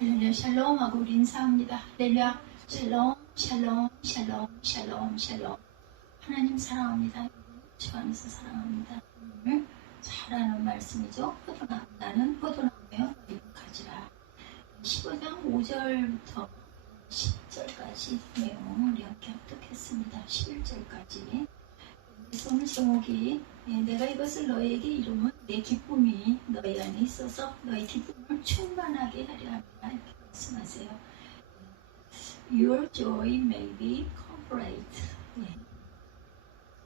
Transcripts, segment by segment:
할렐루야 샬롬하고 우리 인사합니다. 할렐루야 샬롬 샬롬 샬롬 샬롬 샬롬. 하나님 사랑합니다. 주 안에서 사랑합니다. 오늘 잘하는 말씀이죠. 포도나무 나는 포도나무요 너희는 가지라. 15장 5절부터 10절까지 내용 우리 함께 합독했습니다. 11절까지. 오늘 제목이 내가 이것을 너희에게 이루면 내 기쁨이 너희 안에 있어서 너희 기쁨을 충만하게 하려 합니다. 이렇게 말씀하세요. Your joy may be complete.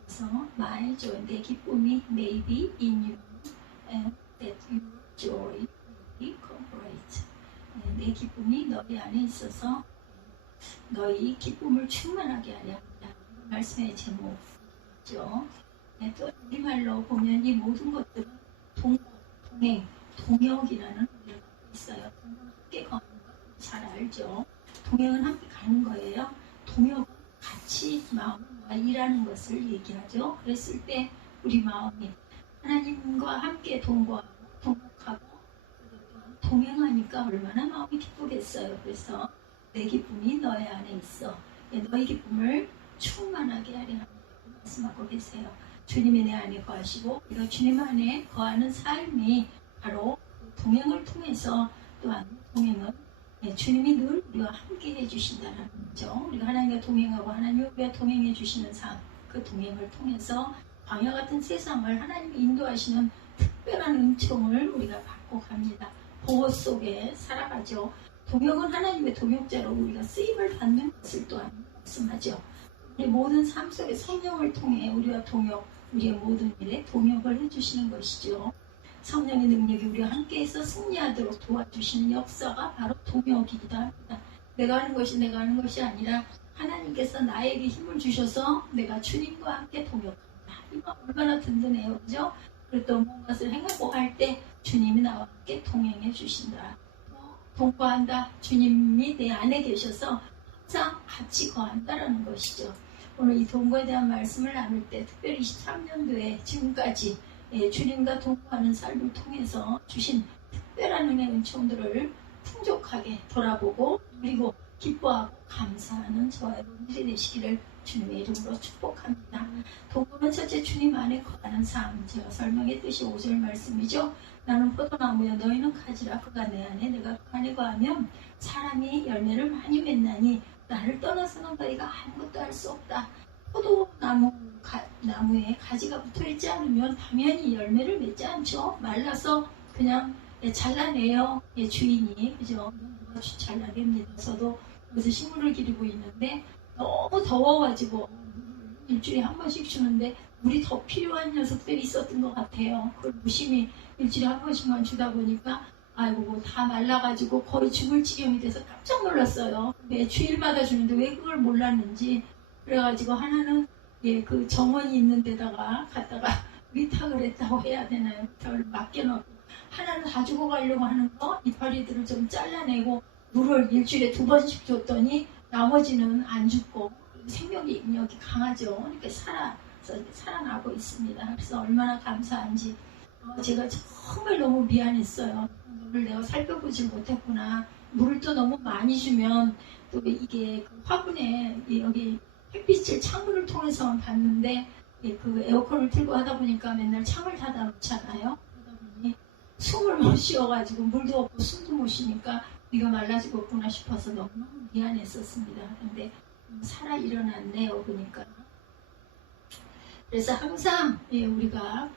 그래서 my joy, 내 기쁨이 may be in you and that your joy may be complete. 내 기쁨이 너희 안에 있어서 너희 기쁨을 충만하게 하려 합니다. 말씀의 제목 또 우리말로 보면 이 모든 것들은 동행, 동역이라는 의미가 있어요. 함께 걷는 거 잘 알죠. 동행은 함께 가는 거예요. 동역은 같이 마음과 일하는 것을 얘기하죠. 그랬을 때 우리 마음이 하나님과 함께 동거하고 동역하고 동행하니까 얼마나 마음이 기쁘겠어요. 그래서 내 기쁨이 너희 안에 있어. 너희 기쁨을 충만하게 하려 합니다. 말씀하고 계세요. 주님이 내 안에 거하시고 우리가 주님 안에 거하는 삶이 바로 동행을 통해서 또한 동행은 주님이 늘 우리와 함께 해주신다는 거죠. 우리가 하나님과 동행하고 하나님과 우리가 동행해 주시는 삶, 그 동행을 통해서 광야 같은 세상을 하나님이 인도하시는 특별한 은총을 우리가 받고 갑니다. 보호 속에 살아가죠. 동역은 하나님의 동역자로 우리가 쓰임을 받는 것을 또한 말씀하죠. 우리 모든 삶 속에 성령을 통해 우리와 동역, 우리의 모든 일에 동역을 해주시는 것이죠. 성령의 능력이 우리와 함께해서 승리하도록 도와주시는 역사가 바로 동역이기도 합니다. 내가 하는 것이 아니라 하나님께서 나에게 힘을 주셔서 내가 주님과 함께 동역합니다. 이거 얼마나 든든해요, 그죠? 그리고 또 무엇을 행하고 할 때 주님이 나와 함께 동행해 주신다. 동거한다. 주님이 내 안에 계셔서 항상 같이 거한다라는 것이죠. 오늘 이 동거에 대한 말씀을 나눌 때 특별히 23년도에 지금까지 주님과 동거하는 삶을 통해서 주신 특별한 은혜 은총들을 풍족하게 돌아보고 그리고 기뻐하고 감사하는 저와 여러분들이 되시기를 주님의 이름으로 축복합니다. 동거는 첫째 주님 안에 거하는 삶, 제가 설명했듯이 5절 말씀이죠. 나는 포도나무여 너희는 가지라. 그가 내 안에 내가 그 안에 거하면 사람이 열매를 많이 맺나니 나를 떠나서는 너희가 아무것도 할 수 없다. 포도나무에 가지가 붙어있지 않으면 당연히 열매를 맺지 않죠. 말라서 그냥 잘라내요. 주인이. 그죠? 잘라냅니다. 저도 그래서 식물을 기르고 있는데 너무 더워가지고 일주일에 한 번씩 주는데 물이 더 필요한 녀석들이 있었던 것 같아요. 그걸 무심히 일주일에 한 번씩만 주다 보니까 아이고 다 말라가지고 거의 죽을 지경이 돼서 깜짝 놀랐어요. 매 주일마다 주는데 왜 그걸 몰랐는지. 그래가지고 하나는 그 정원이 있는 데다가 갖다가 위탁을 했다고 해야 되나요? 위탁을 맡겨놓고 하나는 가지고 가려고 하는 거 이파리들을 좀 잘라내고 물을 일주일에 2번씩 줬더니 나머지는 안 죽고 생명력이 강하죠. 그러니까 살아나고 있습니다. 그래서 얼마나 감사한지 제가 정말 너무 미안했어요. 물을 내가 살펴보질 못했구나. 물을 또 너무 많이 주면 또 이게 그 화분에 여기 햇빛을 창문을 통해서만 봤는데 그 에어컨을 틀고 하다 보니까 맨날 창을 닫아 놓잖아요. 그러다 보니 숨을 못 쉬어가지고 물도 없고 숨도 못 쉬니까 우리가 말라지고 없구나 싶어서 너무 미안했었습니다. 근데 살아 일어났네요. 보니까. 그래서 항상 우리가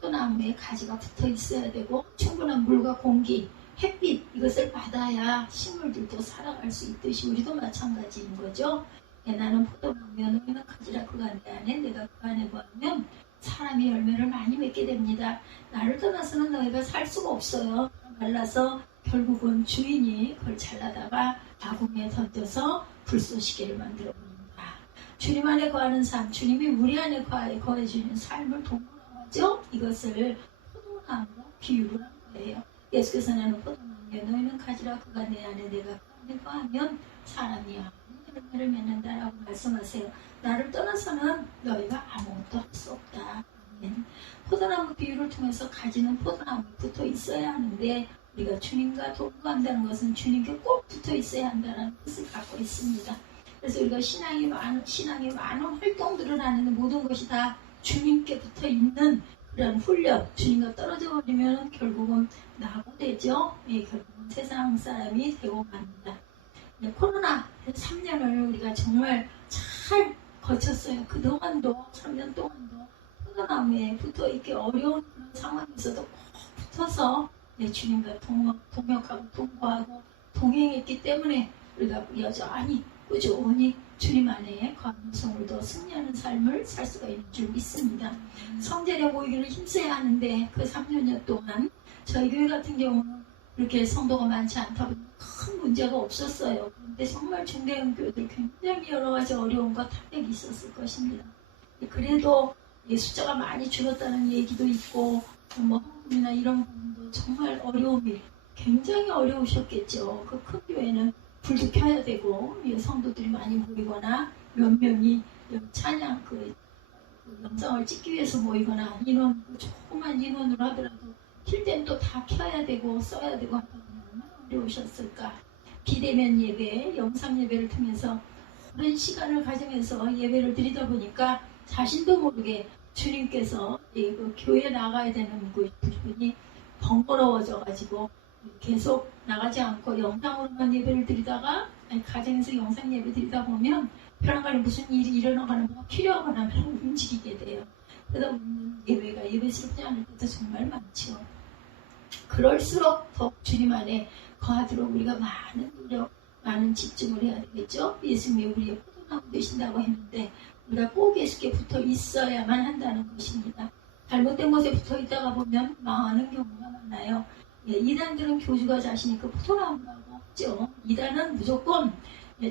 포도나무에 가지가 붙어 있어야 되고 충분한 물과 공기, 햇빛 이것을 받아야 식물들도 살아갈 수 있듯이 우리도 마찬가지인 거죠. 나는 포도나무여 너희는 가지라. 그가 내 안에 내가 그 안에 거하면 사람이 열매를 많이 맺게 됩니다. 나를 떠나서는 너희가 살 수가 없어요. 말라서 결국은 주인이 그걸 잘라다가 아궁이에 던져서 불쏘시개를 만들어 버립니다. 주님 안에 거하는 삶, 주님이 우리 안에 거해주는 삶을 동거하죠. 이것을 포도나무로 비유를 한 거예요. 예수께서 나는 포도나무여 너희는 가지라. 그가 내 안에 내가 그 안에 거하면 사람이야 열매를 맺는다라고 말씀하세요. 나를 떠나서는 너희가 아무것도 할 수 없다. 포도나무 비유를 통해서 가지는 포도나무에 붙어 있어야 하는데 우리가 주님과 동거한다는 것은 주님께 꼭 붙어 있어야 한다는 뜻을 갖고 있습니다. 그래서 우리가 신앙이 많은 활동들을 하는데 모든 것이 다 주님께 붙어 있는 그런 훈련, 주님과 떨어져 버리면 결국은 나고 되죠. 예, 결국은 세상 사람이 되고 맙니다. 코로나 3년을 우리가 정말 잘 거쳤어요. 그동안도 3년 동안도 코로나에 붙어 있기 어려운 그런 상황에서도 꼭 붙어서 주님과 동역하고 동거하고 동행했기 때문에 우리가 여전히 꾸준히 주님 안에 거하면서 오늘도 승리하는 삶을 살 수가 있는 줄 믿습니다. 성제려 보이기를 힘써야 하는데 그 3년여 동안 저희 교회 같은 경우는 그렇게 성도가 많지 않다 보니 큰 문제가 없었어요. 그런데 정말 중대형 교회들 굉장히 여러 가지 어려움과 타격이 있었을 것입니다. 그래도 숫자가 많이 줄었다는 얘기도 있고 헌금이나 이런 부분도 정말 어려움이 굉장히 어려우셨겠죠. 그 큰 교회는 불도 켜야 되고 성도들이 많이 모이거나 몇 명이 찬양 그 영상을 찍기 위해서 모이거나 인원 조그만 인원으로 하더라도 킬 때는 또 다 켜야 되고 써야 되고 하다 보면 얼마나 어려우셨을까. 비대면 예배, 영상 예배를 통해서 오랜 시간을 가지면서 예배를 드리다 보니까 자신도 모르게 주님께서 그 교회에 나가야 되는 그 부분이 번거로워져 가지고 계속 나가지 않고 영상으로만 예배를 드리다가 가정에서 영상 예배 드리다 보면 편안간에 무슨 일이 일어나거나 뭐가 필요하거나 움직이게 돼요. 그러다 보면 예배가 예배스럽지 않을 때도 정말 많죠. 그럴수록 더 주님 안에 거하도록 우리가 많은 노력, 많은 집중을 해야 되겠죠. 예수님이 우리의 포도나무 되신다고 했는데 우리가 꼭 예수께 붙어 있어야만 한다는 것입니다. 잘못된 곳에 붙어 있다가 보면 망하는 경우가 많아요. 이단들은 교주가 자신이 그 포도나무라고 하죠. 이단은 무조건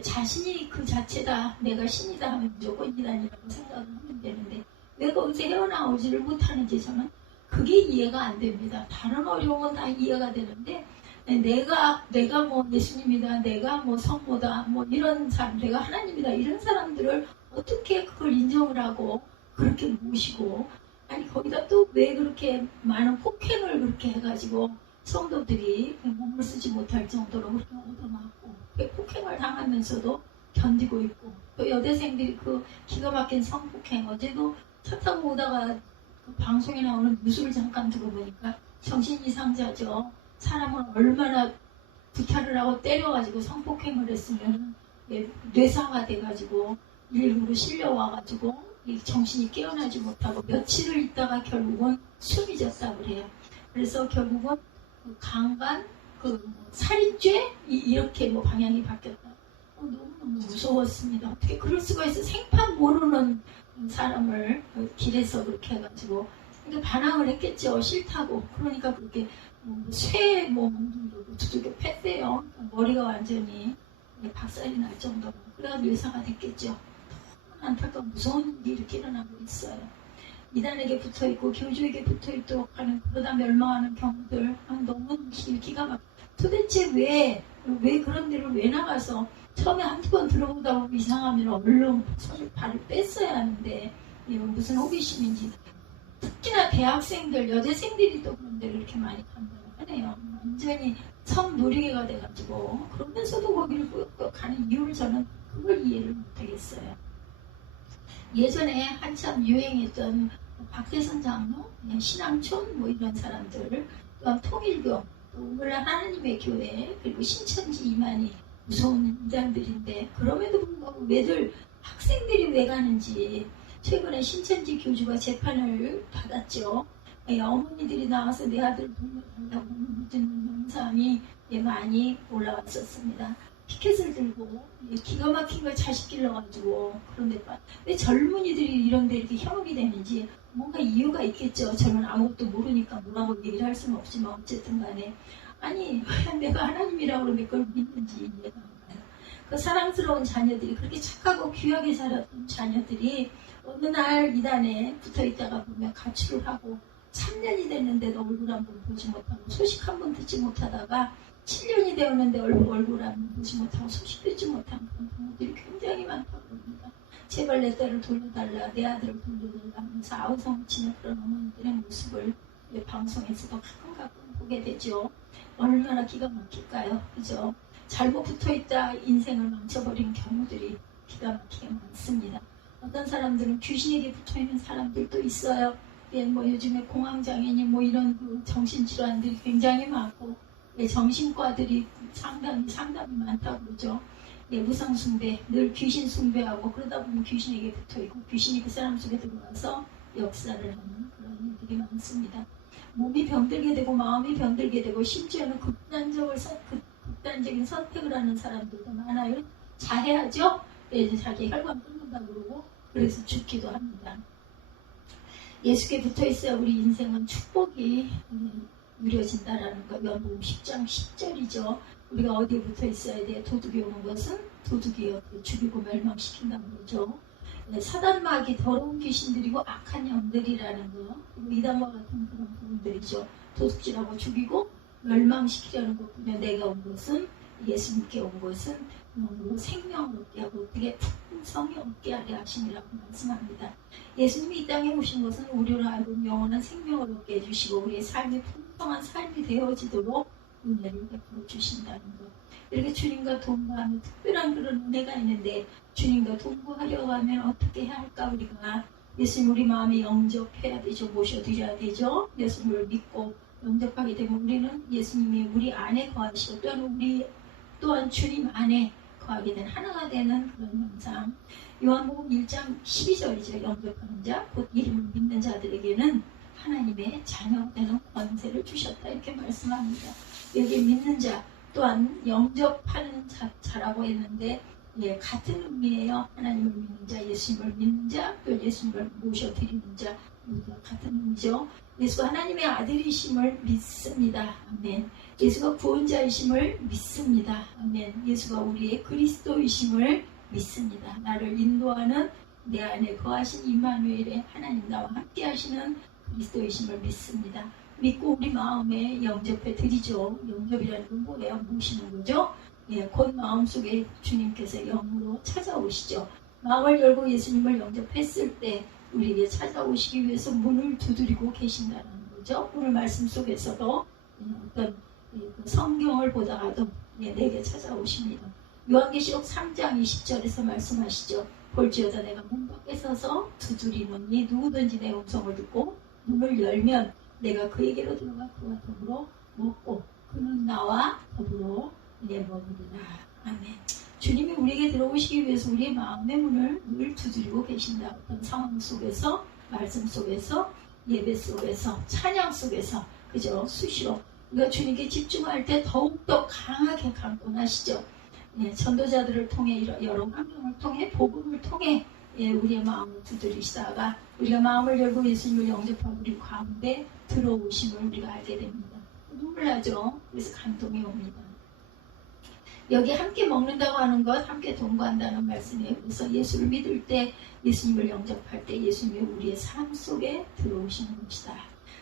자신이 그 자체다, 내가 신이다 하면 무조건 이단이라고 생각을 하면 되는데 왜 거기서 헤어나오지를 못하는지 저는 그게 이해가 안 됩니다. 다른 어려움은 다 이해가 되는데 내가 뭐 예수님이다, 내가 뭐 성모다, 뭐 이런 사람, 내가 하나님이다 이런 사람들을 어떻게 그걸 인정을 하고 그렇게 모시고 아니 거기다 또 왜 그렇게 많은 폭행을 그렇게 해가지고 성도들이 몸을 쓰지 못할 정도로 그렇게 얻어맞고 폭행을 당하면서도 견디고 있고 또 여대생들이 그 기가 막힌 성폭행 어제도 차 타고 오다가 그 방송에 나오는 뉴스를 잠깐 들어보니까 정신이상자죠. 사람을 얼마나 구타를 하고 때려가지고 성폭행을 했으면 뇌사가 돼가지고 119로 실려와가지고 정신이 깨어나지 못하고 며칠을 있다가 결국은 숨이 졌다고 그래요. 그래서 결국은 그 강간, 살인죄 이렇게 방향이 바뀌었다. 너무너무 무서웠습니다. 어떻게 그럴 수가 있어? 생판 모르는 사람을 길에서 그렇게 해가지고 반항을 했겠죠. 싫다고. 그러니까 그렇게 쇠 몽둥이로 두들겨 팼대요. 머리가 완전히 박살이 날 정도로. 그래가지고 의사가 됐겠죠. 안타까운 무서운 일이 이렇게 일어나고 있어요. 이단에게 붙어있고 교주에게 붙어있도록 하는 그러다 멸망하는 경우들 너무 기가 막 도대체 왜 그런 데를 왜 나가서 처음에 한두 번 들어보다 보면 이상하면 얼른 손을 발을 뺐어야 하는데 무슨 호기심인지 특히나 대학생들 여대생들이 또 그런 데를 이렇게 많이 간다고 하네요. 완전히 성놀이개가 돼가지고 그러면서도 거기를 꾸역꾸역 가는 이유를 저는 그걸 이해를 못하겠어요. 예전에 한참 유행했던 박대선 장로, 신앙촌 이런 사람들, 또한 통일교, 또 물론 하나님의 교회, 그리고 신천지 이만희 무서운 이단들인데 그럼에도 불구하고 왜들 학생들이 왜 가는지 최근에 신천지 교주가 재판을 받았죠. 어머니들이 나와서 내 아들 돌려달라고 묻는 영상이 많이 올라왔었습니다. 피켓을 들고 기가 막힌 걸 자식 길러가지고 그런데 왜 젊은이들이 이런 데 이렇게 현혹이 되는지 뭔가 이유가 있겠죠. 저는 아무것도 모르니까 뭐라고 얘기를 할 수는 없지만 어쨌든 간에 아니 내가 하나님이라고 그러면 그걸 믿는지 이해가 안 가요. 그 사랑스러운 자녀들이 그렇게 착하고 귀하게 살았던 자녀들이 어느 날 이단에 붙어있다가 보면 가출을 하고 3년이 됐는데도 얼굴 한 번 보지 못하고 소식 한 번 듣지 못하다가 7년이 되었는데 얼굴 한 번 보지 못하고 소식 듣지 못한 그런 부모들이 굉장히 많다고 합니다. 제발 내 딸을 돌려달라, 내 아들을 돌려달라 하면서 아우성치는 그런 어머니들의 모습을 방송에서도 가끔 보게 되죠. 얼마나 기가 막힐까요? 그죠? 잘못 붙어있다 인생을 망쳐버리는 경우들이 기가 막히게 많습니다. 어떤 사람들은 귀신에게 붙어있는 사람들도 있어요. 예, 뭐 요즘에 공황장애니 뭐 이런 그 정신질환들이 굉장히 많고, 예, 정신과들이 상당히 많다고 그러죠. 예, 무상숭배, 늘 귀신 숭배하고 그러다 보면 귀신에게 붙어있고 귀신이 그 사람 속에 들어와서 역사를 하는 그런 일들이 많습니다. 몸이 병들게 되고 마음이 병들게 되고 심지어는 극단적인 선택을 하는 사람들도 많아요. 잘해야죠. 예, 이제 자기 혈관 끊는다고 그러고 그래서 죽기도 합니다. 예수께 붙어있어야 우리 인생은 축복이 누려진다라는 거. 요한복음 10장 10절이죠. 우리가 어디에 붙어있어야 돼? 도둑이 오는 것은 도둑이 죽이고 멸망시킨다는 거죠. 네, 사단마귀, 더러운 귀신들이고 악한 영들이라는 거. 그리고 이단과 같은 그런 부분들이죠. 도둑질하고 죽이고 멸망시키려는 것 보면 내가 온 것은, 예수님께 온 것은 생명을 얻게 하고 어떻게 풍성이 얻게 하게 하심이라고 말씀합니다. 예수님이 이 땅에 오신 것은 우리로 하여금 영원한 생명을 얻게 해주시고 우리의 삶이 풍성한 삶이 되어지도록 은혜를 베풀어 주신다는 것. 이렇게 주님과 동거하는 특별한 그런 은혜가 있는데, 주님과 동거하려고 하면 어떻게 해야 할까? 우리가 예수님 우리 마음에 영접해야 되죠. 모셔드려야 되죠. 예수님을 믿고 영접하게 되면 우리는 예수님이 우리 안에 거하시고 또한 주님 안에 거하게 된 하나가 되는 그런 현상. 요한복음 1장 12절이죠. 영접하는 자, 곧 이름을 믿는 자들에게는 하나님의 자녀가 되는 권세를 주셨다. 이렇게 말씀합니다. 여기 믿는 자, 또한 영접하는 자라고 했는데, 예, 같은 의미예요. 하나님을 믿는 자, 예수님을 믿는 자, 또 예수님을 모셔드리는 자, 모두가 같은 의미죠. 예수가 하나님의 아들이심을 믿습니다. 아멘. 예수가 구원자이심을 믿습니다. 아멘. 예수가 우리의 그리스도이심을 믿습니다. 나를 인도하는 내 안에 거하신 임마누엘의 하나님 나와 함께 하시는 그리스도이심을 믿습니다. 믿고 우리 마음에 영접해 드리죠. 영접이라는 건 뭐예요? 모시는 거죠. 예, 곧 마음속에 주님께서 영으로 찾아오시죠. 마음을 열고 예수님을 영접했을 때 우리에게 찾아오시기 위해서 문을 두드리고 계신다는 거죠. 오늘 말씀 속에서도 어떤 성경을 보다가도 내게 찾아오십니다. 요한계시록 3장 20절에서 말씀하시죠. 볼지어다 내가 문 밖에 서서 두드리노니 누구든지 내 음성을 듣고 문을 열면 내가 그에게로 들어가 그와 더불어 먹고 그는 나와 더불어 먹으리라. 아멘. 주님이 우리에게 들어오시기 위해서 우리의 마음의 문을 늘 두드리고 계신다. 어떤 상황 속에서, 말씀 속에서, 예배 속에서, 찬양 속에서, 그죠? 수시로 우리가 주님께 집중할 때 더욱더 강하게 강권하시죠. 예, 전도자들을 통해 여러 환경을 통해 복음을 통해 우리의 마음을 두드리시다가 우리가 마음을 열고 예수님을 영접하고 우리 가운데 들어오심을 우리가 알게 됩니다. 눈물 나죠? 그래서 감동이 옵니다. 여기 함께 먹는다고 하는 것, 함께 동거한다는 말씀이에요. 그래서 예수를 믿을 때, 예수님을 영접할 때 예수님이 우리의 삶 속에 들어오시는 것이다.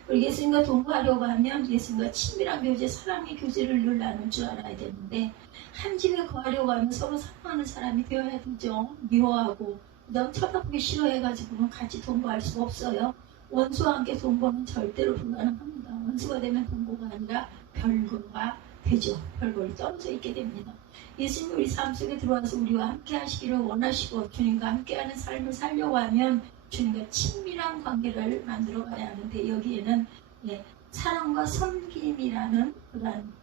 그리고 예수님과 동거하려고 하면 예수님과 친밀한 교제, 사랑의 교제를 늘 나눌 줄 알아야 되는데, 한 집에 거하려고 하면 서로 사랑하는 사람이 되어야 되죠. 미워하고 넌 쳐다보기 싫어해가지고는 같이 동거할 수가 없어요. 원수와 함께 동거는 절대로 불가능합니다. 원수가 되면 동거가 아니라 별거가 되죠. 별거를 떨어져 있게 됩니다. 예수님이 우리 삶 속에 들어와서 우리와 함께 하시기를 원하시고 주님과 함께하는 삶을 살려고 하면 주님과 친밀한 관계를 만들어 가야 하는데, 여기에는 사랑과 섬김이라는 그런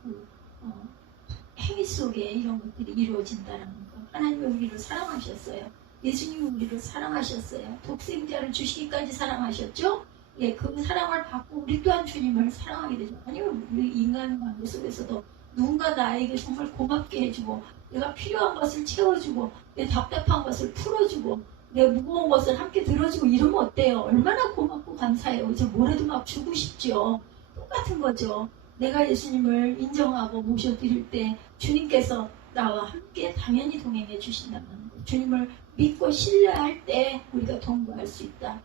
행위 속에 이런 것들이 이루어진다는 것. 하나님이 우리를 사랑하셨어요. 예수님이 우리를 사랑하셨어요. 독생자를 주시기까지 사랑하셨죠. 예, 그 사랑을 받고 우리 또한 주님을 사랑하게 되죠. 아니면 우리 인간 관계 속에서도 누군가 나에게 정말 고맙게 해주고 내가 필요한 것을 채워주고 내 답답한 것을 풀어주고 내 무거운 것을 함께 들어주고 이러면 어때요? 얼마나 고맙고 감사해요. 이제 뭐라도 막 주고 싶죠. 똑같은 거죠. 내가 예수님을 인정하고 모셔드릴 때 주님께서 나와 함께 당연히 동행해 주신다는 거. 주님을 믿고 신뢰할 때 우리가 동거할 수 있다.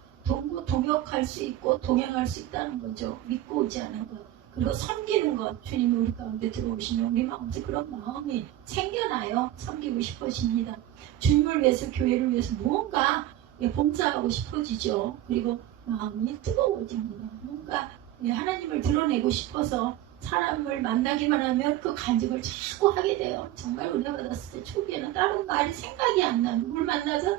동역할 수 있고 동행할 수 있다는 거죠. 믿고 오지 않은 것. 그리고 섬기는 것. 주님이 우리 가운데 들어오시면 우리 마음에 그런 마음이 생겨나요. 섬기고 싶어집니다. 주님을 위해서, 교회를 위해서 무언가 봉사하고 싶어지죠. 그리고 마음이 뜨거워집니다. 뭔가 하나님을 드러내고 싶어서 사람을 만나기만 하면 그 간증을 자꾸 하게 돼요. 정말 은혜 받았을 때 초기에는 다른 말이 생각이 안 나. 누굴 만나서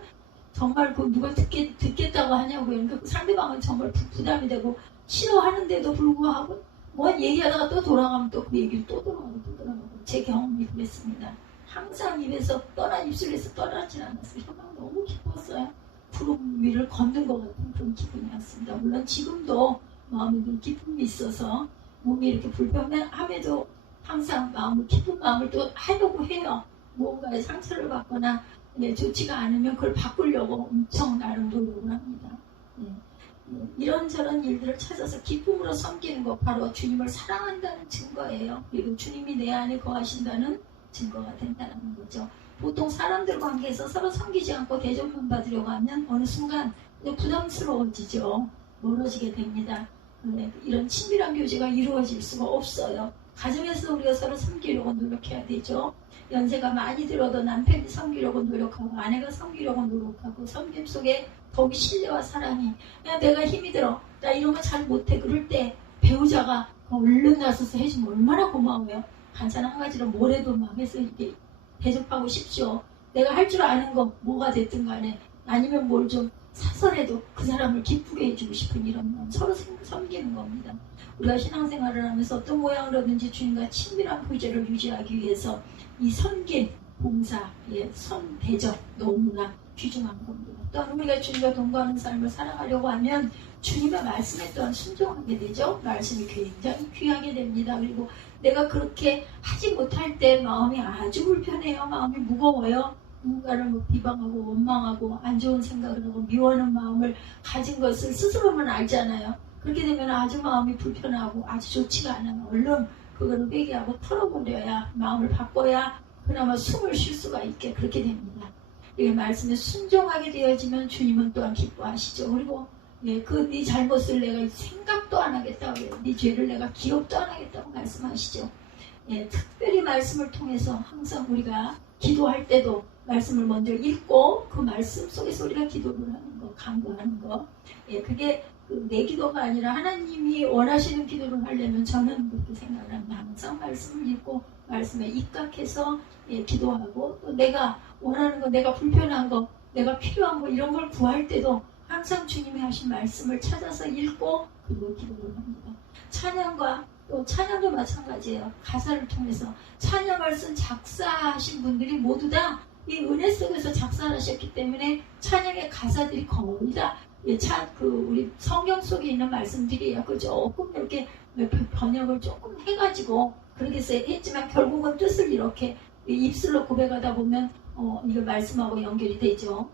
정말 그 누가 듣겠다고 하냐고요. 그러니까 상대방은 정말 부담이 되고 싫어하는데도 불구하고 뭐 얘기하다가 또 돌아가면 또 그 얘기를 또 돌아가고 또 돌아가고 제 경험이 그랬습니다. 항상 입에서 입술에서 떠나질 않았어요. 정말 너무 기뻤어요. 푸른 위를 걷는 것 같은 그런 기분이었습니다. 물론 지금도 마음에 기쁨이 있어서 몸이 이렇게 불편함에도 항상 기쁜 마음을 또 하려고 해요. 무언가에 상처를 받거나 좋지가 않으면 그걸 바꾸려고 엄청 나름 노력을 합니다. 이런저런 일들을 찾아서 기쁨으로 섬기는 것 바로 주님을 사랑한다는 증거예요. 그리고 주님이 내 안에 거하신다는 증거가 된다는 거죠. 보통 사람들 관계에서 서로 섬기지 않고 대접만 받으려고 하면 어느 순간 부담스러워지죠. 멀어지게 됩니다. 이런 친밀한 교제가 이루어질 수가 없어요. 가정에서 우리가 서로 섬기려고 노력해야 되죠. 연세가 많이 들어도 남편이 섬기려고 노력하고 아내가 섬기려고 노력하고 섬김 속에 더욱 신뢰와 사랑이 내가 힘이 들어 나 이런 거 잘 못해 그럴 때 배우자가 얼른 나서서 해주면 얼마나 고마워요. 간단 한 가지로 뭐래도 막 해서 이렇게 대접하고 싶죠. 내가 할 줄 아는 거 뭐가 됐든 간에 아니면 뭘 좀 사서라도 그 사람을 기쁘게 해주고 싶은 이런 마음 서로 섬기는 겁니다. 우리가 신앙생활을 하면서 어떤 모양으로든지 주님과 친밀한 교제를 유지하기 위해서 이 섬김, 봉사, 선대접 너무나 귀중한 겁니다. 또한 우리가 주님과 동거하는 삶을 살아가려고 하면 주님의 말씀에 또한 순종하게 되죠. 말씀이 굉장히 귀하게 됩니다. 그리고 내가 그렇게 하지 못할 때 마음이 아주 불편해요. 마음이 무거워요. 누군가를 비방하고 원망하고 안 좋은 생각을 하고 미워하는 마음을 가진 것을 스스로만 알잖아요. 그렇게 되면 아주 마음이 불편하고 아주 좋지가 않아요. 얼른 그거를 회개하고 털어버려야 마음을 바꿔야 그나마 숨을 쉴 수가 있게 그렇게 됩니다. 이 말씀에 순종하게 되어지면 주님은 또한 기뻐하시죠. 그리고 네 잘못을 내가 생각도 안 하겠다고 해요. 네 죄를 내가 기억도 안 하겠다고 말씀하시죠. 특별히 말씀을 통해서 항상 우리가 기도할 때도 말씀을 먼저 읽고 그 말씀 속에서 우리가 기도를 하는 거, 간구하는 거. 그게 내 기도가 아니라 하나님이 원하시는 기도를 하려면 저는 그렇게 생각을 합니다. 항상 말씀을 읽고 말씀에 입각해서 기도하고 또 내가 원하는 거, 내가 불편한 거, 내가 필요한 거 이런 걸 구할 때도 항상 주님이 하신 말씀을 찾아서 읽고 그리고 기도를 합니다. 찬양과 또 찬양도 마찬가지예요. 가사를 통해서 찬양을 쓴 작사하신 분들이 모두 다 이 은혜 속에서 작사를 하셨기 때문에 찬양의 가사들이 거의 다 우리 성경 속에 있는 말씀들이에요. 그 조금 이렇게 번역을 조금 해가지고 그렇게 했지만 결국은 뜻을 이렇게 입술로 고백하다 보면 이거 말씀하고 연결이 되죠.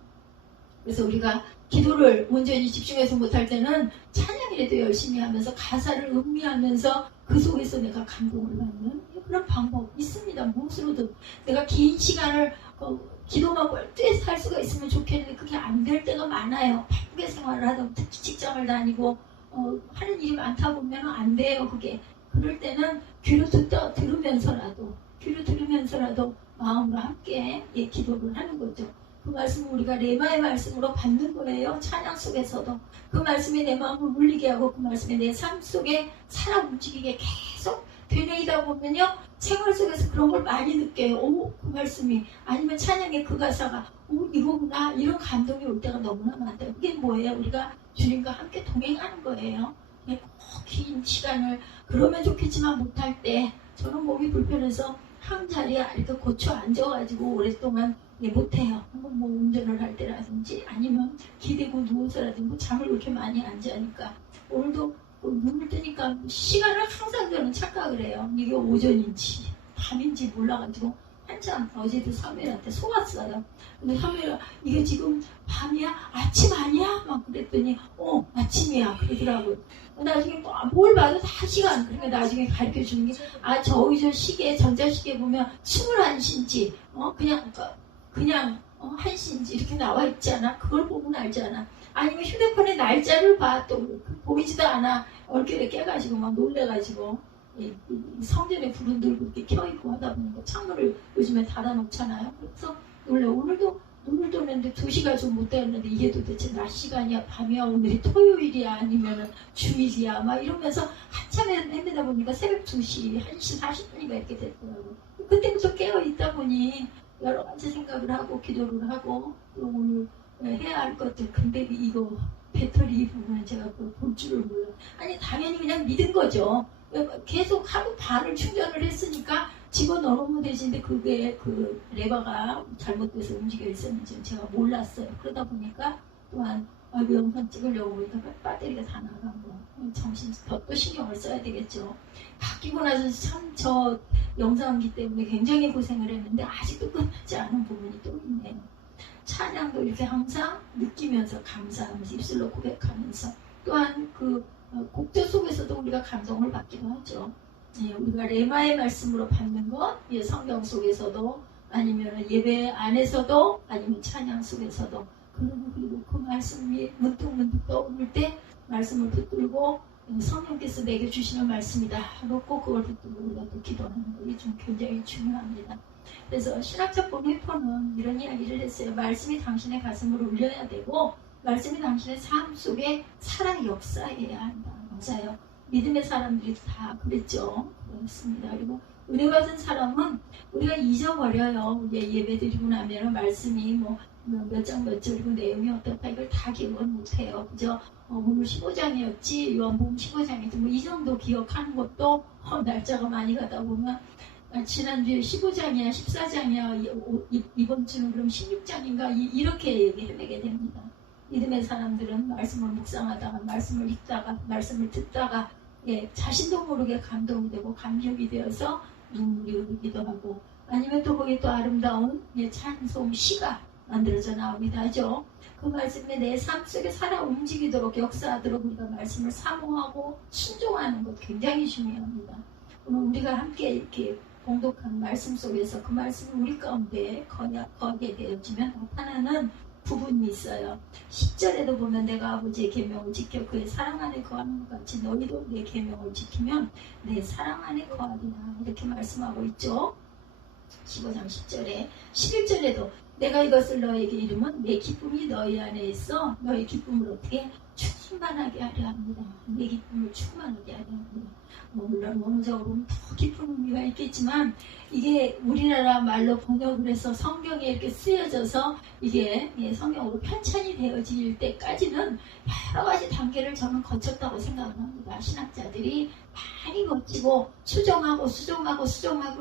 그래서 우리가 기도를 온전히 집중해서 못할 때는 찬양이라도 열심히 하면서 가사를 음미하면서 그 속에서 내가 감동을 받는 그런 방법 있습니다. 무엇으로든 내가 긴 시간을 기도만 멀뚱히 살 수가 있으면 좋겠는데 그게 안 될 때가 많아요. 바쁘게 생활을 하다 특히 직장을 다니고 하는 일이 많다 보면 안 돼요. 그게 그럴 때는 귀로 들으면서라도 마음으로 함께 기도를 하는 거죠. 그 말씀을 우리가 레마의 말씀으로 받는 거예요. 찬양 속에서도 그 말씀이 내 마음을 울리게 하고 그 말씀이 내 삶 속에 살아 움직이게 계속 되뇌이다 보면요 생활 속에서 그런 걸 많이 느껴요. 그 말씀이 아니면 찬양의 그 가사가 이거구나 이런 감동이 올 때가 너무나 많다. 그게 뭐예요? 우리가 주님과 함께 동행하는 거예요. 긴 시간을 그러면 좋겠지만 못할 때 저는 몸이 불편해서 한 자리에 이렇게 고쳐 앉아가지고 오랫동안 못해요. 뭐 운전을 할 때라든지 아니면 기대고 누워서라든지 잠을 그렇게 많이 안 자니까 오늘도 눈을 뜨니까 시간을 항상 저는 착각을 해요. 이게 오전인지 밤인지 몰라가지고 한참 어제도 사무엘한테 속았어요. 근데 사무엘아 이게 지금 밤이야? 아침 아니야? 막 그랬더니 아침이야 그러더라고요. 나중에 뭘 봐도 다 시간. 그러니까 나중에 가르쳐 주는 게 저기 저 시계 전자시계 보면 21시인지 그냥 1시인지 이렇게 나와 있잖아. 그걸 보면 알잖아. 아니면 휴대폰에 날짜를 봐. 또 보이지도 않아. 얼결에 깨가지고 막 놀래가지고 성전에 불은 들고 이렇게 켜있고 하다 보니까 창문을 요즘에 닫아놓잖아요. 그래서 오늘도 돌았는데 2시가 좀 못 되었는데 이게 도대체 낮 시간이야 밤이야 오늘이 토요일이야 아니면 주일이야 막 이러면서 한참 헤매다 보니까 새벽 2시 1시 40분인가 이렇게 됐더라고요. 그때부터 깨어있다 보니 여러 가지 생각을 하고 기도를 하고 또 오늘 해야 할 것들. 근데 이거 배터리 부분은 제가 볼 줄을 몰라요. 아니 당연히 그냥 믿은 거죠. 계속 하루 반을 충전을 했으니까 집어넣으면 되지는데 그게 그 레버가 잘못돼서 움직여 있었는지 제가 몰랐어요. 그러다 보니까 또한 영상 찍으려고 보니까 배터리가 다 나간 거. 정신 더 신경을 써야 되겠죠. 바뀌고 나서 참 저 영상기 때문에 굉장히 고생을 했는데 아직도 끝나지 않은 부분이 또 있네요. 찬양도 이렇게 항상 느끼면서 감사하면서 입술로 고백하면서 또한 그 곡조 속에서도 우리가 감동을 받기도 하죠. 예, 우리가 레마의 말씀으로 받는 것, 예, 성경 속에서도 아니면 예배 안에서도 아니면 찬양 속에서도 그리고 그 말씀이 문득문득 떠오를 때 말씀을 붙들고 성령께서 내게 주시는 말씀이다 하고 꼭 그걸 붙들고 우리가 또 기도하는 것이 좀 굉장히 중요합니다. 그래서 신학적 보네포는 이런 이야기를 했어요. 말씀이 당신의 가슴을 울려야 되고 말씀이 당신의 삶 속에 살아 역사해야 한다. 맞아요. 믿음의 사람들이 다 그랬죠. 그렇습니다. 그리고 은혜 받은 사람은 우리가 잊어버려요. 이제 예배 드리고 나면 말씀이 뭐 몇 장 몇 절이고 내용이 어떻다 이걸 다 기억은 못해요. 그죠? 오늘 15장이었지 요한복음 15장이지 뭐 이 정도 기억하는 것도 날짜가 많이 가다 보면 지난주에 15장이야 14장이야 이번 주는 그럼 16장인가 이렇게 헤매게 됩니다. 믿음의 사람들은 말씀을 묵상하다가 말씀을 읽다가 말씀을 듣다가 예, 자신도 모르게 감동이 되고 감격이 되어서 눈물이 흐르기도 하고 아니면 또 거기에 또 아름다운 예, 찬송 시가 만들어져 나옵니다 하죠. 그 말씀에 내 삶 속에 살아 움직이도록 역사하도록 우리가 말씀을 사모하고 순종하는 것 굉장히 중요합니다. 오늘 우리가 함께 이렇게 공독한 말씀 속에서 그 말씀이 우리 가운데 거하게 되어지면 나타나는 부분이 있어요. 10절에도 보면 내가 아버지의 계명을 지켜 그의 사랑 안에 거하는 것 같이 너희도 내 계명을 지키면 내 사랑 안에 거하리라 이렇게 말씀하고 있죠. 15장 10절에 11절에도 내가 이것을 너에게 이르면 내 기쁨이 너희 안에 있어 너희 기쁨을 어떻게 충만하게 하려 합니다. 내 기쁨을 충만하게 하려 합니다. 물론 원어적으로는 더 깊은 의미가 있겠지만 이게 우리나라 말로 번역을 해서 성경에 이렇게 쓰여져서 이게 성경으로 편찬이 되어질 때까지는 여러 가지 단계를 저는 거쳤다고 생각을 합니다. 신학자들이 많이 거치고 수정하고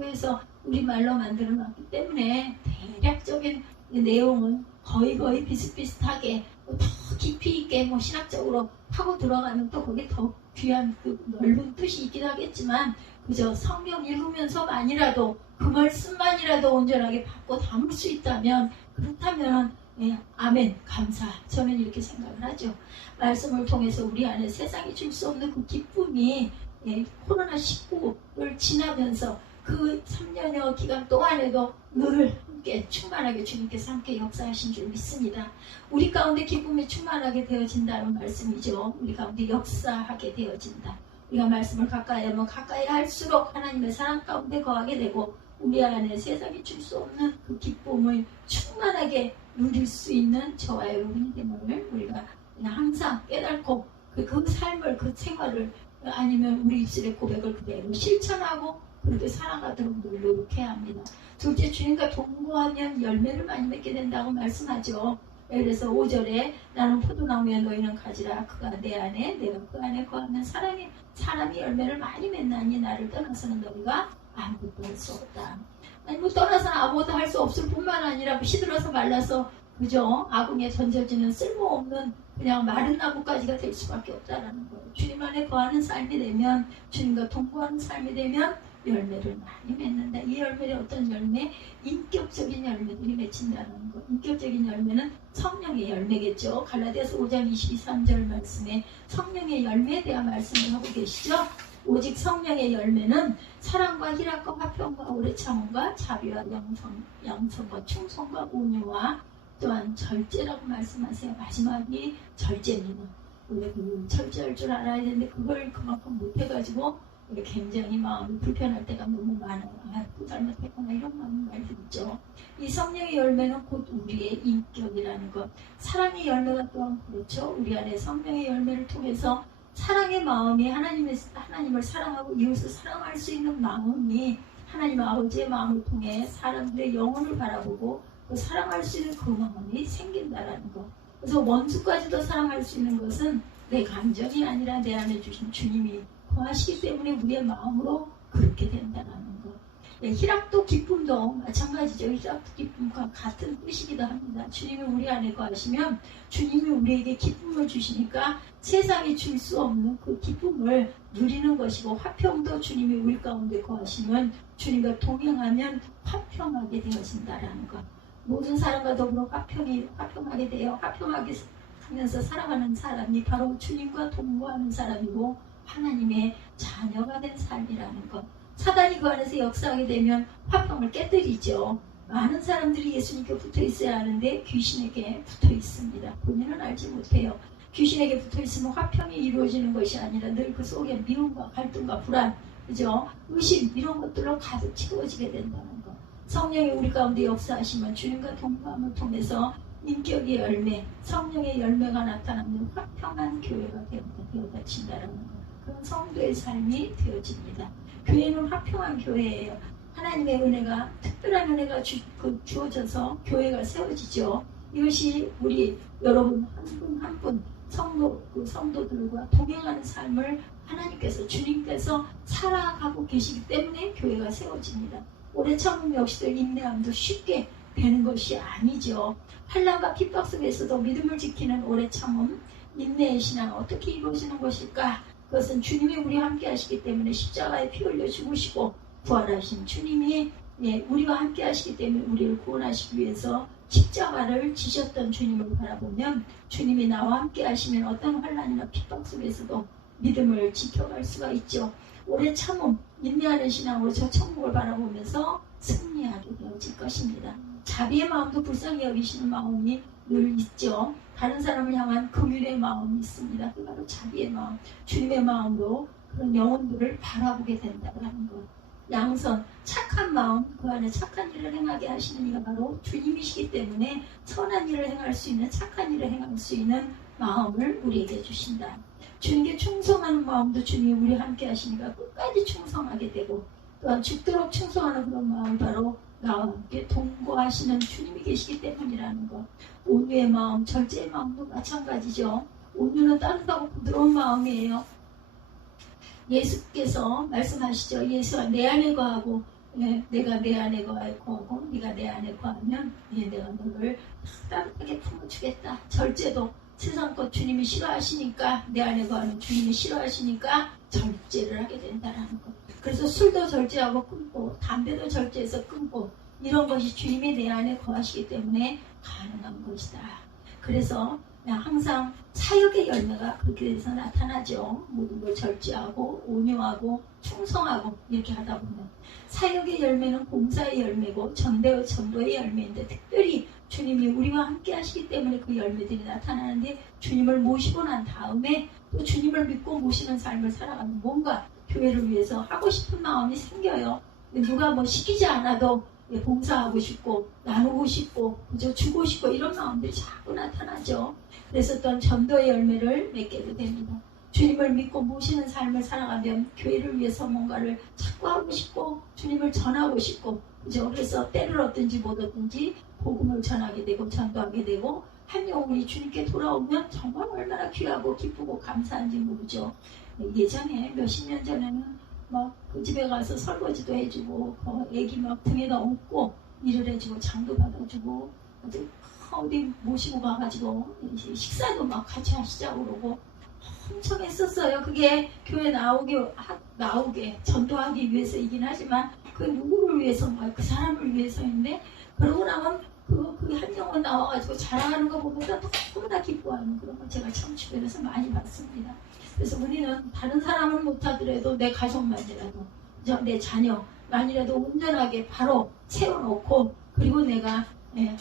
해서 우리말로 만들어놨기 때문에 대략적인 내용은 거의 비슷비슷하게 더 깊이 있게 신학적으로 하고 들어가면 또 거기에 더 귀한 그 넓은 뜻이 있긴 하겠지만 그저 성경 읽으면서만이라도 그 말씀만이라도 온전하게 받고 담을 수 있다면 그렇다면 예, 아멘 감사 저는 이렇게 생각을 하죠. 말씀을 통해서 우리 안에 세상이 줄 수 없는 그 기쁨이 예, 코로나19를 지나면서 그 3년여 기간 동안에도 늘 함께 충만하게 주님께서 함께 역사하신 줄 믿습니다. 우리 가운데 기쁨이 충만하게 되어진다는 말씀이죠. 우리 가운데 역사하게 되어진다. 우리가 말씀을 가까이 하면 가까이 할수록 하나님의 사랑 가운데 거하게 되고 우리 안에 세상이 줄 수 없는 그 기쁨을 충만하게 누릴 수 있는 저와 여러분이 됨을 우리가 항상 깨닫고 그 삶을 그 생활을 아니면 우리 입술의 고백을 그대로 실천하고 그렇게 살아가도록 노력해야 합니다. 둘째, 주님과 동거하면 열매를 많이 맺게 된다고 말씀하죠. 그래서 5절에 나는 포도나무에 너희는 가지라 그가 내 안에 내가 그 안에 거하면 사람이 열매를 많이 맺나니 나를 떠나서는 너희가 아무것도 할 수 없다. 아니 뭐 떠나서는 아무것도 할 수 없을 뿐만 아니라 시들어서 말라서 그죠? 아궁에 던져지는 쓸모없는 그냥 마른 나무가지가 될 수밖에 없다라는 거예요. 주님 안에 거하는 삶이 되면 주님과 동거하는 삶이 되면 열매를 많이 맺는다. 이 열매는 어떤 열매? 인격적인 열매들이 맺힌다는 것. 인격적인 열매는 성령의 열매겠죠. 갈라디아서 5장 22~23절 말씀에 성령의 열매에 대한 말씀을 하고 계시죠. 오직 성령의 열매는 사랑과 희락과 화평과 오래 참음과 자비와 양성과 충성과 온유와 또한 절제라고 말씀하세요. 마지막이 절제입니다. 원래 그 절제할 줄 알아야 되는데 그걸 그만큼 못해가지고 굉장히 마음이 불편할 때가 너무 많아요. 또 잘못했구나 이런 마음이 많이 들죠. 이 성령의 열매는 곧 우리의 인격이라는 것. 사랑의 열매가 또한 그렇죠. 우리 안에 성령의 열매를 통해서 사랑의 마음이 하나님을 사랑하고 이웃을 사랑할 수 있는 마음이 하나님 아버지의 마음을 통해 사람들의 영혼을 바라보고 또 사랑할 수 있는 그 마음이 생긴다라는 것. 그래서 원수까지도 사랑할 수 있는 것은 내 감정이 아니라 내 안에 주신 주님이 거하시기 때문에 우리의 마음으로 그렇게 된다는 것. 희락도 기쁨도 마찬가지죠. 희락도 기쁨과 같은 뜻이기도 합니다. 주님이 우리 안에 거하시면 주님이 우리에게 기쁨을 주시니까 세상에 줄 수 없는 그 기쁨을 누리는 것이고, 화평도 주님이 우리 가운데 거하시면 주님과 동행하면 화평하게 되어진다라는 것. 모든 사람과 더불어 화평하게 되어 화평하게 하면서 살아가는 사람이 바로 주님과 동거하는 사람이고 하나님의 자녀가 된 삶이라는 것. 사단이 그 안에서 역사하게 되면 화평을 깨뜨리죠. 많은 사람들이 예수님께 붙어 있어야 하는데 귀신에게 붙어 있습니다. 본인은 알지 못해요. 귀신에게 붙어 있으면 화평이 이루어지는 것이 아니라 늘 그 속에 미움과 갈등과 불안, 그죠? 의심 이런 것들로 가득 채워지게 된다는 것. 성령이 우리 가운데 역사하시면 주님과 동거함을 통해서 인격의 열매, 성령의 열매가 나타나는 화평한 교회가 되어진다는 것. 그런 성도의 삶이 되어집니다. 교회는 화평한 교회예요. 하나님의 은혜가, 특별한 은혜가 주어져서 교회가 세워지죠. 이것이 우리 여러분 한 분 한 분 성도들과 동행하는 삶을 하나님께서, 주님께서 살아가고 계시기 때문에 교회가 세워집니다. 오래 참음 역시도 인내함도 쉽게 되는 것이 아니죠. 환난과 핍박 속에서도 믿음을 지키는 오래 참음, 인내의 신앙 어떻게 이루어지는 것일까? 그것은 주님이 우리와 함께 하시기 때문에 십자가에 피 흘려 죽으시고 부활하신 주님이 우리와 함께 하시기 때문에 우리를 구원하시기 위해서 십자가를 지셨던 주님을 바라보면 주님이 나와 함께 하시면 어떤 환난이나 핍박 속에서도 믿음을 지켜갈 수가 있죠. 오래 참음, 인내하는 신앙으로 저 천국을 바라보면서 승리하게 되어질 것입니다. 자비의 마음도 불쌍히 여기시는 마음이 늘 있죠. 다른 사람을 향한 긍휼의 마음이 있습니다. 그 바로 자비의 마음, 주님의 마음으로 그런 영혼들을 바라보게 된다는 것. 양선, 착한 마음, 그 안에 착한 일을 행하게 하시는 이가 바로 주님이시기 때문에 선한 일을 행할 수 있는, 착한 일을 행할 수 있는 마음을 우리에게 주신다. 주님께 충성하는 마음도 주님이 우리와 함께 하시니까 끝까지 충성하게 되고, 또한 죽도록 충성하는 그런 마음이 바로 나와 함께 동거하시는 주님이 계시기 때문이라는 것. 온유의 마음, 절제의 마음도 마찬가지죠. 온유는 따뜻하고 부드러운 마음이에요. 예수께서 말씀하시죠. 예수가 내 안에 거하고 내가 내 안에 거하고 네가 내 안에 거하면 내가 너를 따뜻하게 품어주겠다. 절제도 세상 것 주님이 싫어하시니까, 내 안에 거하는 주님이 싫어하시니까 절제를 하게 된다는 것. 그래서 술도 절제하고 끊고, 담배도 절제해서 끊고, 이런 것이 주님이 내 안에 거하시기 때문에 가능한 것이다. 그래서 항상 사역의 열매가 그렇게 돼서 나타나죠. 모든 걸 절제하고 온유하고 충성하고 이렇게 하다 보면 사역의 열매는 봉사의 열매고 전도의 열매인데, 특별히 주님이 우리와 함께 하시기 때문에 그 열매들이 나타나는데, 주님을 모시고 난 다음에 또 주님을 믿고 모시는 삶을 살아가는, 뭔가 교회를 위해서 하고 싶은 마음이 생겨요. 누가 시키지 않아도 봉사하고 싶고 나누고 싶고 그저 주고 싶고 이런 마음들이 자꾸 나타나죠. 그래서 또한 전도의 열매를 맺게 됩니다. 주님을 믿고 모시는 삶을 살아가면 교회를 위해서 뭔가를 자꾸 하고 싶고 주님을 전하고 싶고, 그죠? 그래서 때를 얻든지 못 얻든지 복음을 전하게 되고 전도하게 되고, 한 영혼이 주님께 돌아오면 정말 얼마나 귀하고 기쁘고 감사한지 모르죠. 예전에 몇십 년 전에는 그 집에 가서 설거지도 해주고 애기 등에다 업고 일을 해주고 장도 받아주고 어디 모시고 가가지고 식사도 같이 하시자고 그러고 엄청 했었어요. 그게 교회 나오게 전도하기 위해서이긴 하지만 그게 누구를 위해서인가, 그 사람을 위해서인데, 그러고 나면 그 한 영혼 나와가지고 자랑하는 거 보면서 너무나 기뻐하는 그런 걸 제가 참 주변에서 많이 봤습니다. 그래서 우리는 다른 사람을 못하더라도 내 가족만이라도, 내 자녀만이라도 온전하게 바로 세워놓고, 그리고 내가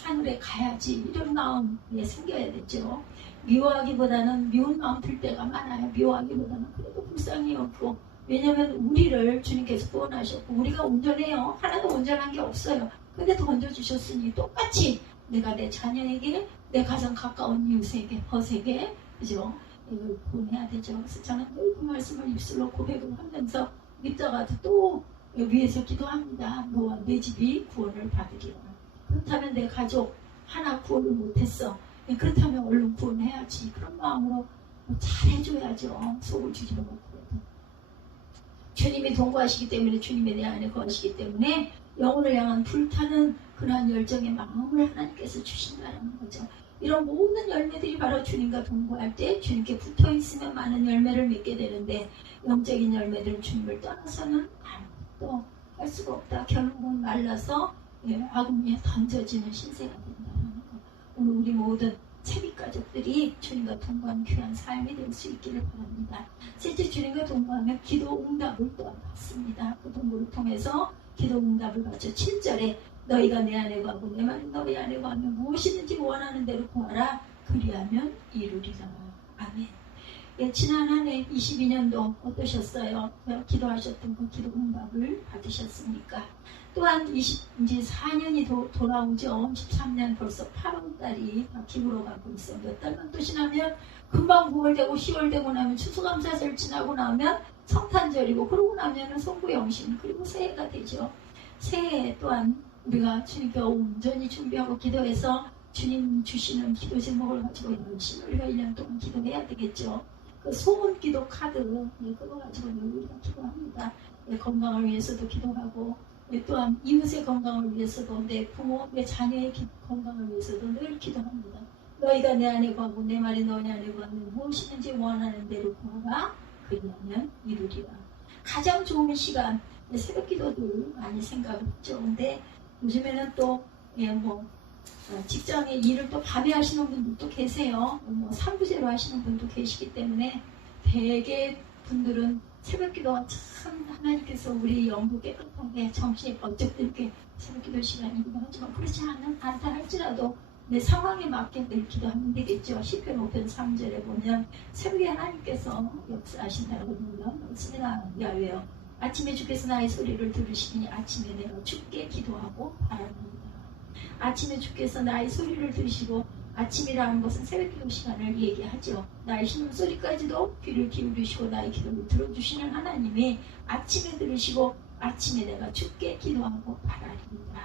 하늘에 가야지 이런 마음이 생겨야 되죠. 미워하기보다는 미운 마음 들 때가 많아요. 미워하기보다는 그래도 불쌍히 여기고 왜냐하면 우리를 주님께서 구원하셨고 우리가 온전해요. 하나도 온전한 게 없어요. 근데 던져주셨으니 똑같이 내가 내 자녀에게, 내 가장 가까운 이웃에게, 벗에게, 그죠? 이걸 구원해야 되죠. 그래서 저는 늘 그 말씀을 입술로 고백을 하면서 믿다가도 또 위에서 기도합니다. 너와 내 집이 구원을 받으리라. 그렇다면 내 가족 하나 구원을 못했어. 그렇다면 얼른 구원해야지. 그런 마음으로 잘해줘야죠. 속을 뒤집어 놓고. 주님이 동거하시기 때문에, 주님이 내 안에 거하시기 때문에 영혼을 향한 불타는 그러한 열정의 마음을 하나님께서 주신다는 거죠. 이런 모든 열매들이 바로 주님과 동거할 때 주님께 붙어있으면 많은 열매를 맺게 되는데, 영적인 열매들은 주님을 떠나서는 아무것도 할 수가 없다. 결국은 말라서 아궁이에 던져지는 신세가 된다는 거. 오늘 우리 모든 채비 가족들이 주님과 동거하는 귀한 삶이 될 수 있기를 바랍니다. 셋째, 주님과 동거하면 기도 응답을 또한 받습니다. 그 동거를 통해서 기도 응답을 받죠. 7절에 너희가 내 안에 거하고 내 말이 너희 안에 거하면 무엇이든지 원하는 대로 구하라. 그리하면 이루리라. 아멘. 예, 지난 한 해 22년도 어떠셨어요? 기도하셨던 그 기도 응답을 받으셨습니까? 또한 24년이 돌아오죠. 13년 벌써 8월달이 기울어 가고 있어요. 몇 달만 또 지나면 금방 9월 되고 10월 되고 나면 추수감사절 지나고 나면 성탄절이고, 그러고 나면은 송구영신, 그리고 새해가 되죠. 새해 또한 우리가 주님께 온전히 준비하고 기도해서 주님 주시는 기도 제목을 가지고 열심히 우리가 1년 동안 기도해야 되겠죠. 그 소원 기도 카드, 그거 가지고 우리가 기도합니다. 건강을 위해서도 기도하고, 또한 이웃의 건강을 위해서도, 내 부모, 내 자녀의 건강을 위해서도 늘 기도합니다. 너희가 내 안에 거하고 내 말이 너희 안에 거하면 무엇이든지 원하는 대로 구하라. 그리하면 이루리라. 가장 좋은 시간, 새벽 기도들 많이 생각을 했죠. 근데 요즘에는 또 직장에 일을 또 밤에 하시는 분들도 계세요. 3부제로 하시는 분도 계시기 때문에 대개 분들은 새벽기도가 참 하나님께서 우리 영도 깨끗하게 정신이 번쩍 들게 새벽기도 시간이기도 하지만, 그렇지 않다 할지라도 내 상황에 맞게 늘 기도하면 되겠죠. 시편 5편 3절에 보면 새벽에 하나님께서 역사하신다고 말씀이나 야외요. 아침에 주께서 나의 소리를 들으시니 아침에 내가 주께 기도하고 바랍니다. 아침에 주께서 나의 소리를 들으시고, 아침이라는 것은 새벽기도 시간을 얘기하죠. 나의 신음소리까지도 귀를 기울이시고 나의 기도를 들어주시는 하나님이 아침에 들으시고 아침에 내가 주께 기도하고 바랍니다.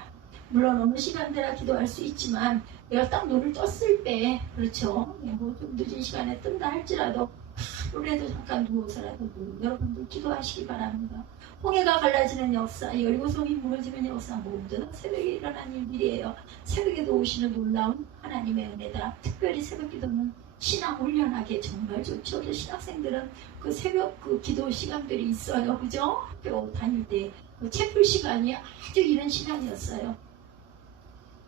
물론 어느 시간대나 기도할 수 있지만 내가 딱 눈을 떴을 때, 그렇죠, 좀 늦은 시간에 뜬다 할지라도 하루라도 잠깐 누워서라도 여러분들 기도하시기 바랍니다. 홍해가 갈라지는 역사, 여리고성이 무너지는 역사, 모두 새벽에 일어난 일들이에요. 새벽에도 오시는 놀라운 하나님의 은혜다. 특별히 새벽 기도는 신앙 훈련하기에 정말 좋죠. 신학생들은 그 새벽 그 기도 시간들이 있어요. 그죠? 학교 다닐 때 그 채플 시간이 아주 이른 시간이었어요.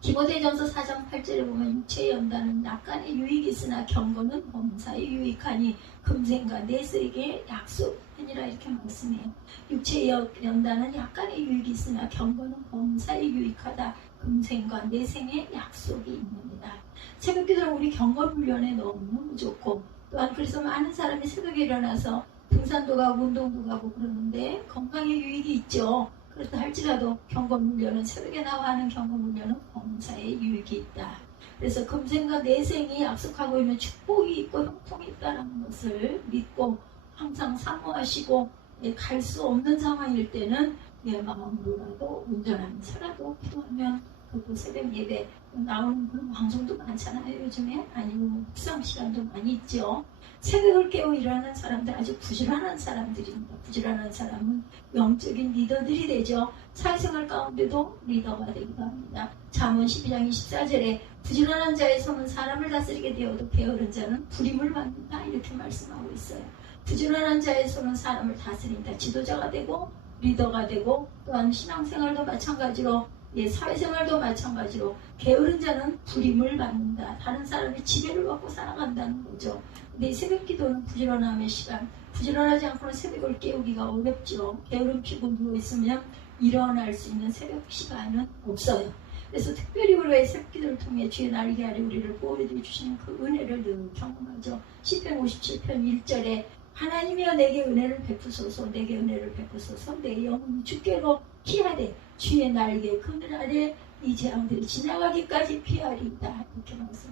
디모데전서 4장 8절에 보면 육체의 연단은 약간의 유익이 있으나 경건은 범사에 유익하니 금생과 내세에게 약속하니라, 이렇게 말씀해요. 육체의 연단은 약간의 유익이 있으나 경건은 범사에 유익하다. 금생과 내생에 약속이 있습니다. 새벽 기도는 우리 경건 훈련에 너무 좋고, 또한 그래서 많은 사람이 새벽에 일어나서 등산도 가고 운동도 가고 그러는데 건강에 유익이 있죠. 그렇다 할지라도 경건 훈련은, 새벽에 나와 하는 경건 훈련은 범사에 유익이 있다. 그래서 금생과 내생이 약속하고 있는 축복이 있고 형통이 있다는 것을 믿고 항상 사모하시고, 갈 수 없는 상황일 때는 내 마음으로라도 운전하면서라도 기도하면, 그것도 새벽 예배 나오는 그런 방송도 많잖아요. 요즘에. 아니면 묵상 시간도 많이 있죠. 새벽을 깨워 일하는 사람들, 아주 부지런한 사람들입니다. 부지런한 사람은 영적인 리더들이 되죠. 사회생활 가운데도 리더가 되기도 합니다. 잠언 12장 24절에 부지런한 자의 손은 사람을 다스리게 되어도 게으른 자는 불임을 받는다, 이렇게 말씀하고 있어요. 부지런한 자의 손은 사람을 다스린다. 지도자가 되고 리더가 되고, 또한 신앙생활도 마찬가지로, 사회생활도 마찬가지로 게으른 자는 불임을 받는다. 다른 사람이 지배를 받고 살아간다는 거죠. 근데 이 새벽 기도는 부지런함의 시간, 부지런하지 않고는 새벽을 깨우기가 어렵죠. 게으름 피고 누워있으면 일어날 수 있는 새벽 시간은 없어요. 그래서 특별히 우리의 새벽 기도를 통해 주의 날개 아래 우리를 보호해 주시는 그 은혜를 늘 경험하죠. 시편 57편 1절에 하나님이여 내게 은혜를 베푸소서, 내게 은혜를 베푸소서. 내 영혼이 주께로 피하되 주의 날개 그늘 아래 이 재앙들이 지나가기까지 피하리이다. 이렇게 말씀.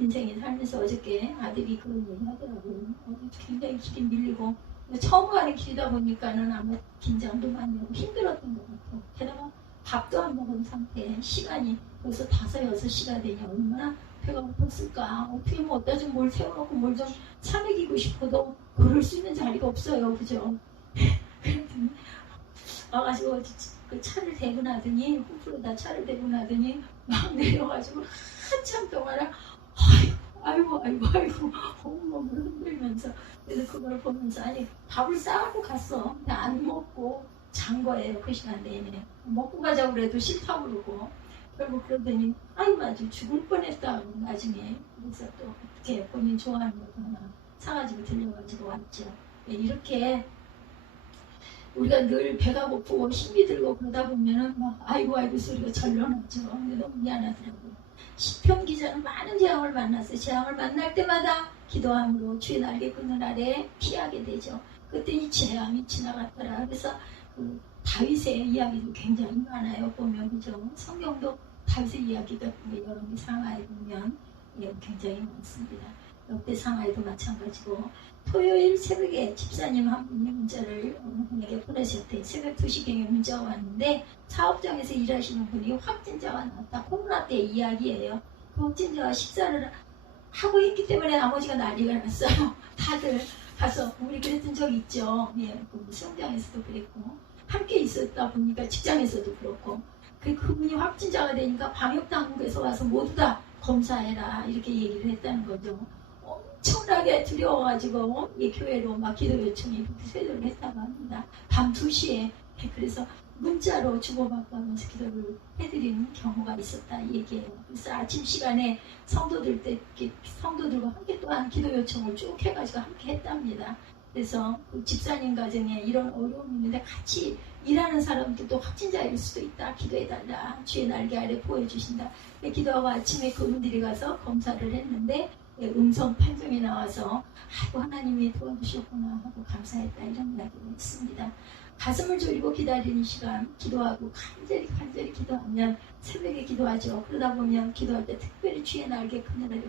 인생이 살면서 어저께 아들이 그런 얘기 하더라고요. 굉장히 길이 밀리고 처음 가는 길이다 보니까는 아마 긴장도 많이 하고 힘들었던 것 같아요. 게다가 밥도 안 먹은 상태에 시간이 벌써 5, 6시가 되니 얼마나 배가 고팠을까. 어떻게 뭐 어디다 좀 뭘 세워놓고 뭘 좀 차먹이고 싶어도 그럴 수 있는 자리가 없어요. 그죠? 그랬더니 와가지고 그 차를 대고 나더니 후프로다 차를 대고 나더니 막 내려가지고 한참 동안 아이고 온몸을 흔들면서 그래서 그걸 보면서 아니 밥을 싸갖고 갔어. 근데 안 먹고 잔 거예요. 그 시간 내내 먹고 가자고 그래도 싫다고 그러고 결국 그러더니 아이고 아주 죽을 뻔했다고 나중에. 그래서 또 어떻게 본인 좋아하는 거 하나 사가지고 들려가지고 왔죠. 이렇게 우리가 늘 배가 고프고 힘이 들고 그러다 보면은 막 아이고 소리가 절로 나죠. 근데 너무 미안하더라고요. 시편 기자는 많은 재앙을 만났어요. 재앙을 만날 때마다 기도함으로 주의 날개 그늘 아래 피하게 되죠. 그때 이 재앙이 지나갔더라. 그래서 그 다윗의 이야기도 굉장히 많아요. 보면 그죠. 성경도 다윗의 이야기가 여러 개 상하에 보면 굉장히 많습니다. 역대 상하에도 마찬가지고 토요일 새벽에 집사님 한 분이 문자를 어느 분에게 보내셨대요. 새벽 2시경에 문자가 왔는데 사업장에서 일하시는 분이 확진자가 나왔다. 코로나 때 이야기예요. 그 확진자가 식사를 하고 있기 때문에 나머지가 난리가 났어요. 다들 가서 우리 그랬던 적 있죠. 예, 그 수영장에서도 그랬고 함께 있었다 보니까 직장에서도 그렇고 그분이 확진자가 되니까 방역당국에서 와서 모두 다 검사해라 이렇게 얘기를 했다는 거죠. 엄청나게 두려워가지고 이 교회로 막 기도 요청이 쇄도를 했다고 합니다. 밤 2시에 그래서 문자로 주고받고 하면서 기도를 해드리는 경우가 있었다 이 얘기예요. 그래서 아침 시간에 성도들과 함께 또한 기도 요청을 쭉 해가지고 함께 했답니다. 그래서 그 집사님 가정에 이런 어려움이 있는데 같이 일하는 사람들도 확진자일 수도 있다. 기도해달라. 주의 날개 아래 보여주신다. 기도하고 아침에 그분들이 가서 검사를 했는데 음성 판정이 나와서 아이고 하나님이 도와주셨구나 하고 감사했다 이런 이야기를 했습니다. 가슴을 졸이고 기다리는 시간 기도하고 간절히 기도하면 새벽에 기도하죠. 그러다 보면 기도할 때 특별히 주의 날개 그늘에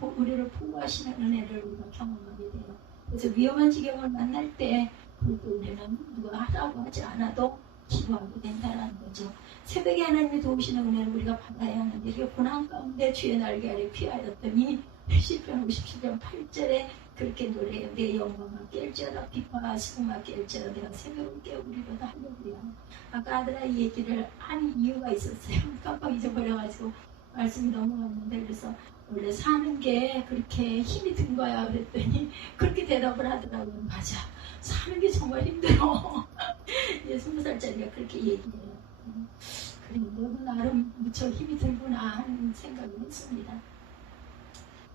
우리를 보호하시는 은혜를 우리가 경험하게 돼요. 그래서 위험한 지경을 만날 때 그것도 우리는 누가 하라고 하지 않아도 기도하게 된다는 거죠. 새벽에 하나님이 도우시는 은혜를 우리가 받아야 하는데 이렇게 고난 가운데 주의 날개 아래 피하였더니 시편 57편 8절에 그렇게 노래해요. 내 영광아 깰지어다 빛과 수금아 깰지어다 내가 새벽을 깨우리로다 할렐루야. 아까 아들아 이 얘기를 하는 이유가 있었어요. 깜빡 잊어버려가지고 말씀이 넘어갔는데 그래서 원래 사는 게 그렇게 힘이 든 거야 그랬더니 그렇게 대답을 하더라고요. 맞아 사는 게 정말 힘들어. 20살짜리가 그렇게 얘기해요. 그래 너도 나름 무척 힘이 들구나 하는 생각을 했습니다.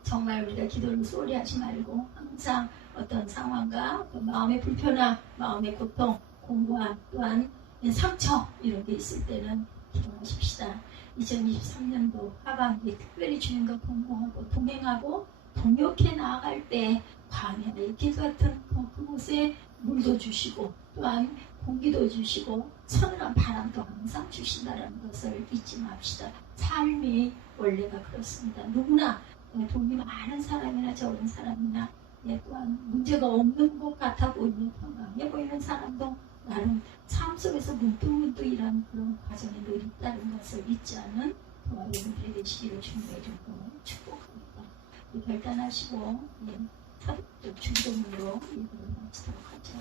정말 우리가 기도를 소홀히 하지 말고 항상 어떤 상황과 마음의 불편함, 마음의 고통, 공고함 또한 상처 이런 게 있을 때는 기도하십시다. 2023년도 하반기에 특별히 주님과 동거하고 동행하고 동역해 나아갈 때 광야의 길 같은 그곳에 물도 주시고 또한 공기도 주시고 서늘한 바람도 항상 주신다는 것을 잊지 맙시다. 삶이 원래가 그렇습니다. 누구나 돈이 많은 사람이나 적은 사람이나 또한 문제가 없는 것 같아 보이는 건강해 보이는 사람도 나름 삶 속에서 문득문득 이런 그런 과정에 늘 있다는 것을 잊지 않는 저와 여러분들이 되시기를 주님의 이름으로 축복합니다. 결단하시고 사도적 중동으로 이걸 마치도록 하죠.